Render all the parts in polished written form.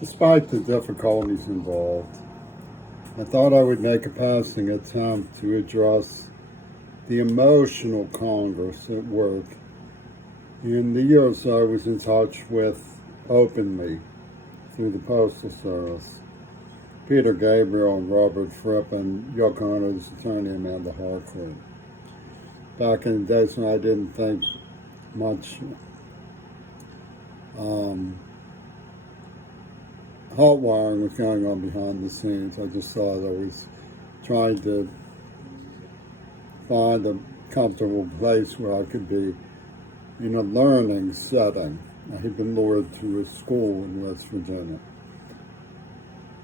Despite the difficulties involved, I thought I would make a passing attempt to address the emotional Congress at work in the years I was in touch with openly through the Postal Service. Peter Gabriel and Robert Fripp and Yoko Ono's attorney Amanda Harcourt. Back in the days when I didn't think much hot wiring was going on behind the scenes. I just thought I was trying to find a comfortable place where I could be in a learning setting. I had been lured to a school in West Virginia.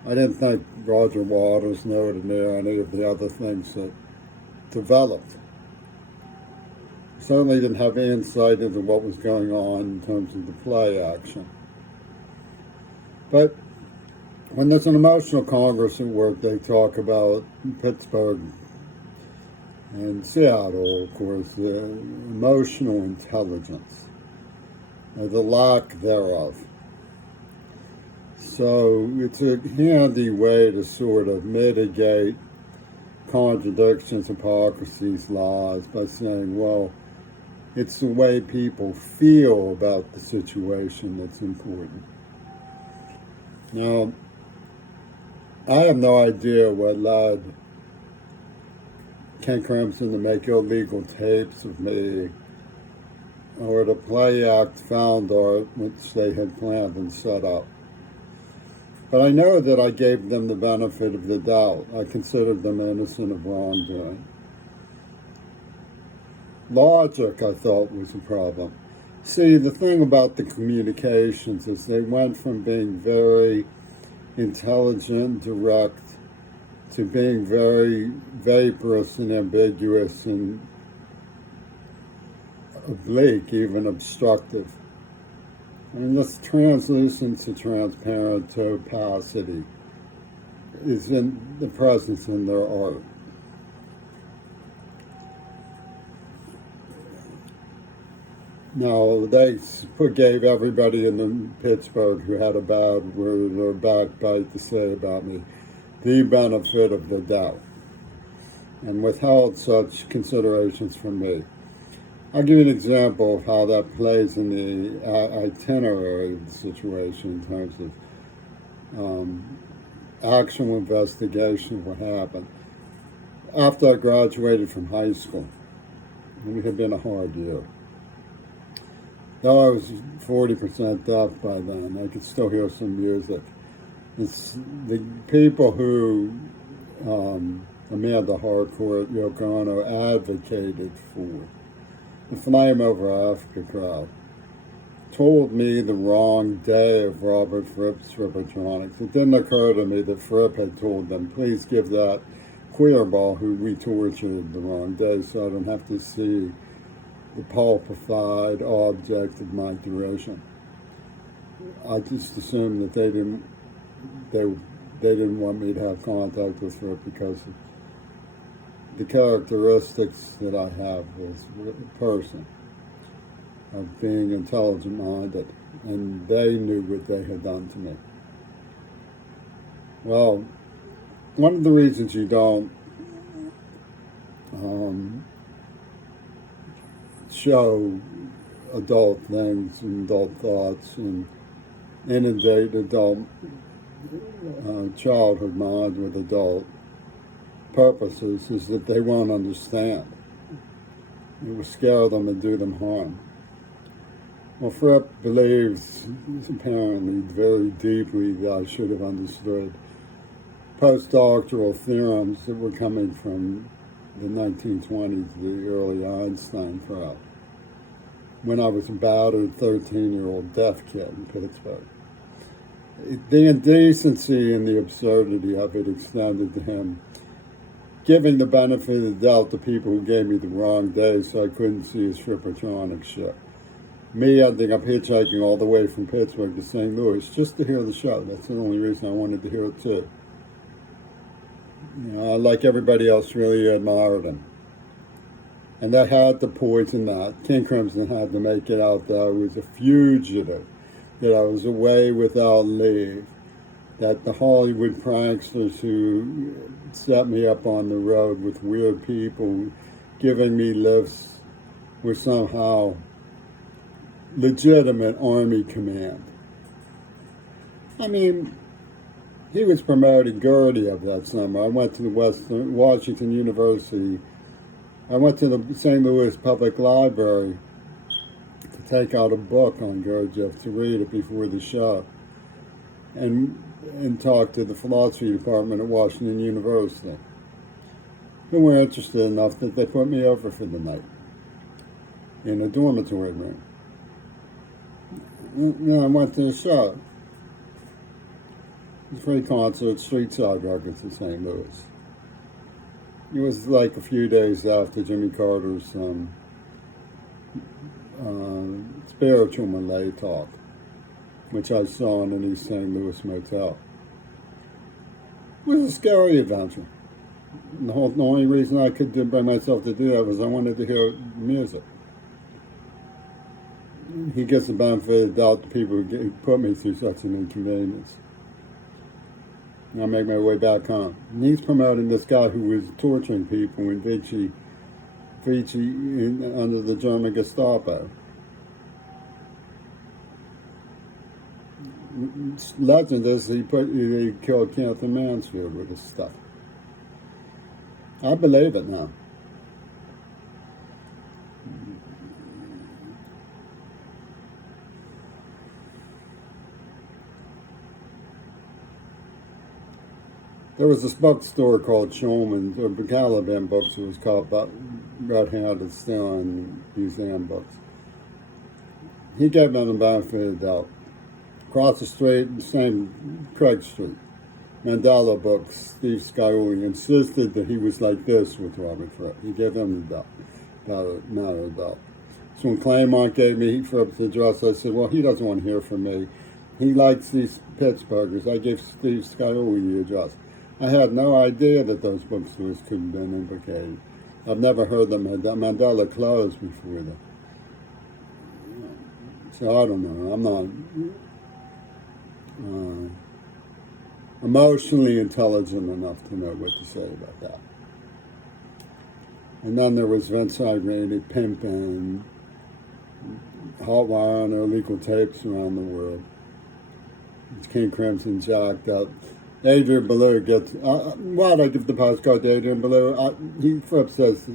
I didn't think Roger Waters noted there any of the other things that developed. Certainly didn't have insight into what was going on in terms of the play action. But when there's an emotional Congress at work, they talk about Pittsburgh and Seattle, of course, the emotional intelligence, the lack thereof. So it's a handy way to sort of mitigate contradictions, hypocrisies, lies by saying, well, it's the way people feel about the situation that's important. Now, I have no idea what led Ken Crimson to make illegal tapes of me or to play act found art which they had planned and set up. But I know that I gave them the benefit of the doubt. I considered them innocent of wrongdoing. Logic, I thought, was a problem. See, the thing about the communications is they went from being very intelligent, direct, to being very vaporous and ambiguous and oblique, even obstructive. I mean, this translucence to transparent to opacity is in the presence in their art. Now, they gave everybody in Pittsburgh who had a bad word or backbite to say about me the benefit of the doubt and withheld such considerations from me. I'll give you an example of how that plays in the itinerary of the situation in terms of actual investigation of what happened. After I graduated from high school, it had been a hard year. Though I was 40% deaf by then, I could still hear some music. It's the people who Amanda Harcourt, Yoko Ono advocated for, the Flame Over Africa crowd, told me the wrong day of Robert Fripp's Frippatronics. It didn't occur to me that Fripp had told them, please give that queerball who we tortured the wrong day so I don't have to see the pulpified object of my derision. I just assumed that they didn't want me to have contact with Fripp because of the characteristics that I have as a person of being intelligent-minded, and they knew what they had done to me. Well, one of the reasons you don't show adult things and adult thoughts and inundate adult childhood mind with adult purposes is that they won't understand. It will scare them and do them harm. Well, Fripp believes, apparently very deeply, that I should have understood postdoctoral theorems that were coming from the 1920s, the early Einstein crowd, when I was a battered 13-year-old deaf kid in Pittsburgh. The indecency and the absurdity of it extended to him giving the benefit of the doubt to people who gave me the wrong day so I couldn't see his Frippatronics show. Me ending up hitchhiking all the way from Pittsburgh to St. Louis just to hear the show. That's the only reason I wanted to hear it too. You know, like everybody else, really admired him. And they had to poison that. King Crimson had to make it out that I was a fugitive, that I was away without leave, that the Hollywood pranksters who set me up on the road with weird people giving me lifts were somehow legitimate Army command. I mean, he was promoting Gurdjieff that summer. I went to the Washington University. I went to the St. Louis Public Library to take out a book on Gurdjieff to read it before the show, and talk to the philosophy department at Washington University, who were interested enough that they put me over for the night in a dormitory room. I went to the show. It was a free concert, Street Side Records in St. Louis. It was like a few days after Jimmy Carter's spiritual Malay talk, which I saw in an East St. Louis motel. It was a scary adventure. The only reason I could bring myself to do that was I wanted to hear music. He gets the benefit of the doubt to people who put me through such an inconvenience. And I make my way back home. And he's promoting this guy who was torturing people in Vichy under the German Gestapo. Legend is he killed Catherine Mansfield with his stuff. I believe it now. There was this bookstore called Shulman's, or Caliban Books. It was called Red-Handed Stealing Museum Books. He gave them the benefit of the doubt. Across the street, same Craig Street, Mandela Books, Steve Scioli insisted that he was like this with Robert Fripp. He gave him the matter of doubt. So when Claremont gave me Fripp's address, I said, well, he doesn't want to hear from me. He likes these Pittsburghers. I gave Steve Scioli the address. I had no idea that those bookstores could have been implicated. I've never heard that Mandela closed before that. So I don't know. I'm not emotionally intelligent enough to know what to say about that. And then there was Vince Irene, Pimp, and Hotwire on illegal tapes around the world. It's King Crimson jacked up. Adrian Ballou gets, why'd I give the postcard to Adrian Ballou? Fripp says,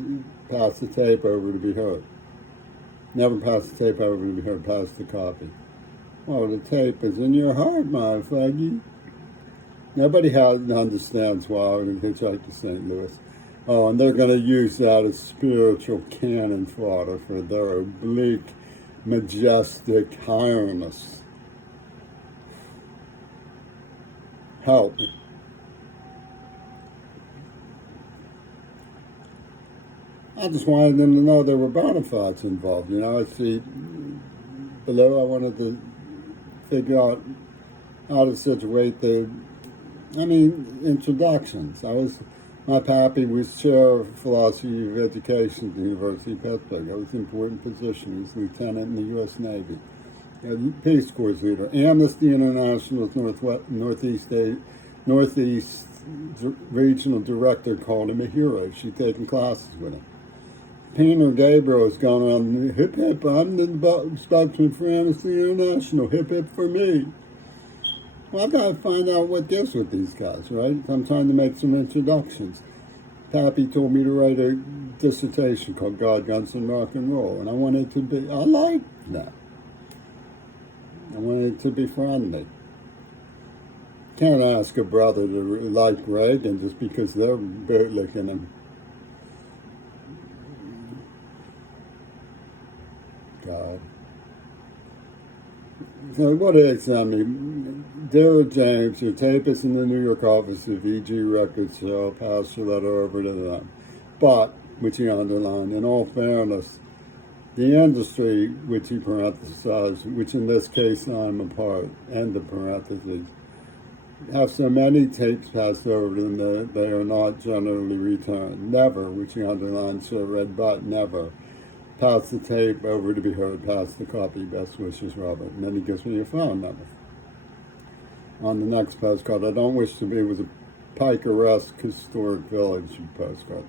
pass the tape over to be heard. Never pass the tape over to be heard, pass the copy. Oh, the tape is in your heart, my faggy. Nobody understands why I would hitchhike to St. Louis. Oh, and they're going to use that as spiritual cannon fodder for their oblique, majestic highness. Help. I just wanted them to know there were bona fides involved. You know, I see below I wanted to figure out how to situate introductions. My pappy was chair of philosophy of education at the University of Pittsburgh. That was an important position. He was lieutenant in the U.S. Navy. Peace Corps leader. Amnesty International's Northeast regional director called him a hero. She'd taken classes with him. Peter Gabriel has gone around, hip hip, I'm the spokesman for Amnesty International, hip hip for me. Well, I've got to find out what gives with these guys, right? I'm trying to make some introductions. Pappy told me to write a dissertation called God, Guns, and Rock and Roll, and I wanted to be, I liked that. I wanted to be friendly. Can't ask a brother to like Reagan just because they're bootlicking him. God. So what did they send me? Dear James, your tape is in the New York office of EG Records, so I'll pass your letter over to them. But, which he underlined, in all fairness, the industry, which he parenthesized, which in this case I'm a part, end of parentheses, have so many tapes passed over to them that they are not generally returned. Never, which he underlined, so red but never. Pass the tape over to be heard, pass the copy, best wishes, Robert. And then he gives me a phone number. on the next postcard. I don't wish to be with a Pikeresque historic village postcard.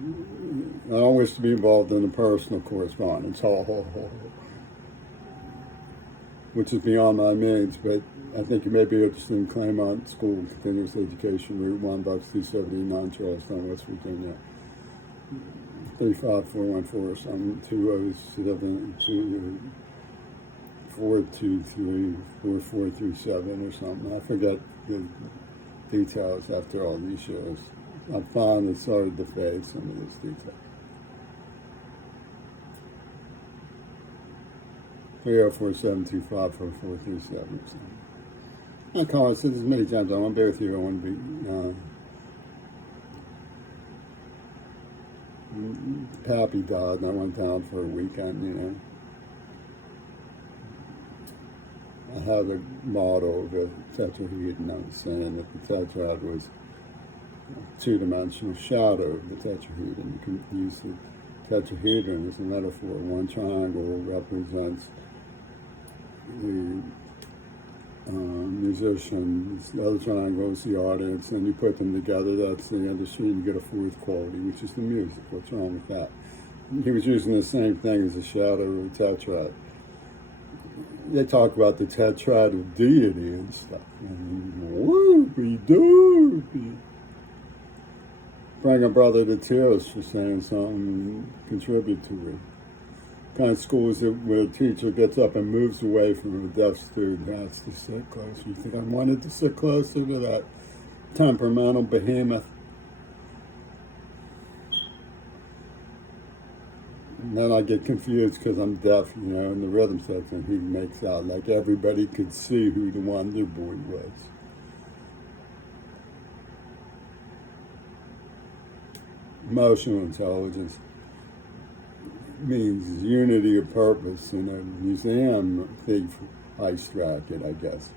I don't wish to be involved in a personal correspondence, which is beyond my means, but I think you may be interested in Claremont School Continuous Education, Route 1, Box 279, Charlestown, West Virginia. 35414 or something, 207 423 4437 or something. I forget the details after all these years. I found it started to fade, some of this detail. 304-725-4437. I call it, said this many times, I want to be with you, I want to be, Pappy died and I went down for a weekend, you know. I had a motto of a tetrahedron. I was saying that the tetrad was a two-dimensional shadow of the tetrahedron. You can use the tetrahedron as a metaphor. One triangle represents the musicians, the other triangle is the audience, and you put them together, that's the industry, and you get a fourth quality, which is the music. What's wrong with that? He was using the same thing as a shadow or a tetrad. They talk about the tetrad of deity and stuff. And whoopie doopie. Bring a brother to tears for saying something contributory. Kind of schools that where a teacher gets up and moves away from a deaf student who has to sit closer. You think I wanted to sit closer to that temperamental behemoth? And then I get confused because I'm deaf, you know, in the rhythm section he makes out like everybody could see who the Wonder Boy was. Emotional intelligence means unity of purpose in a museum thief ice racket, I guess.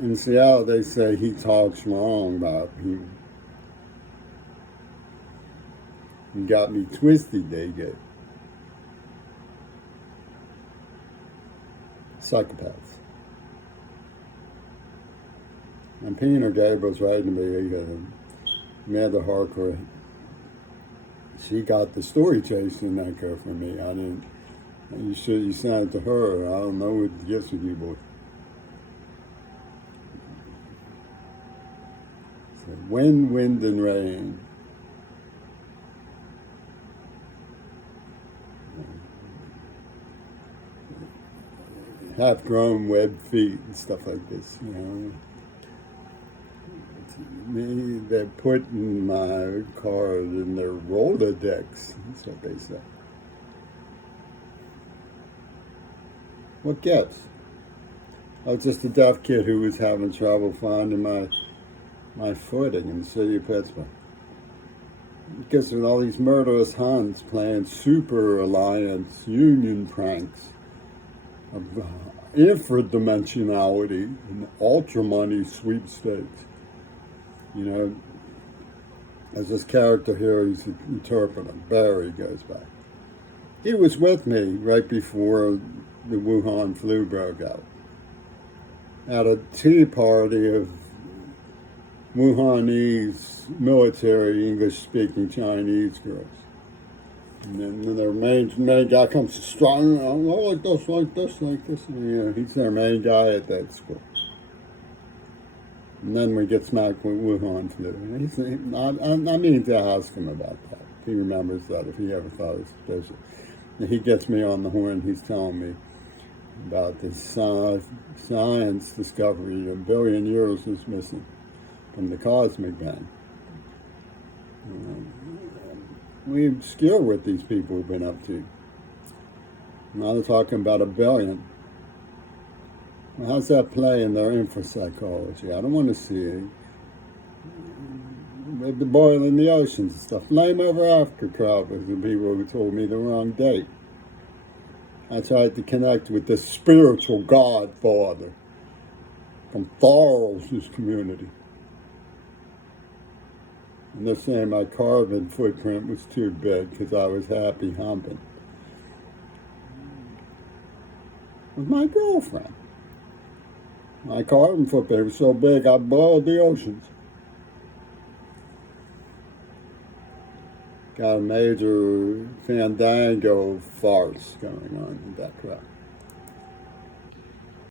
In Seattle, they say he talks wrong about people. You got me twisted, they get. Psychopaths. And Peter Gabriel's writing to me, Amanda Harker, she got the story chasing that go for me. I didn't, you sent it to her. I don't know what the gifts with you, boy. So, wind, and rain. Half-grown webbed feet and stuff like this, you know. Me, they're putting my card in their Rolodex. That's what they say. What gifts? I was just a deaf kid who was having trouble finding my footing in the city of Pittsburgh. Because with all these murderous Huns playing super alliance union pranks of infradimensionality and ultra money sweepstakes. You know, as this character here, he's an interpreter, Barry goes back. He was with me right before the Wuhan flu broke out at a tea party of Wuhanese military English-speaking Chinese girls. And then their main guy comes strong, like this. And, you know, he's their main guy at that school. And then we get smacked with Wuhan flu. I mean to ask him about that. He remembers that if he ever thought it was suspicious. And he gets me on the horn. He's telling me about this science discovery. 1 billion years is missing from the cosmic bang. We obscure what these people have been up to. Now they're talking about 1 billion. Well, how's that play in their infopsychology? I don't want to see it. The boil in the oceans and stuff. Blame over Africa crowd was the people who told me the wrong date. I tried to connect with the spiritual godfather from Thorles' community. And they're saying my carbon footprint was too big because I was happy humping with my girlfriend. I caught them for they were so big I boiled the oceans. Got a major Fandango of Farce going on in that crap.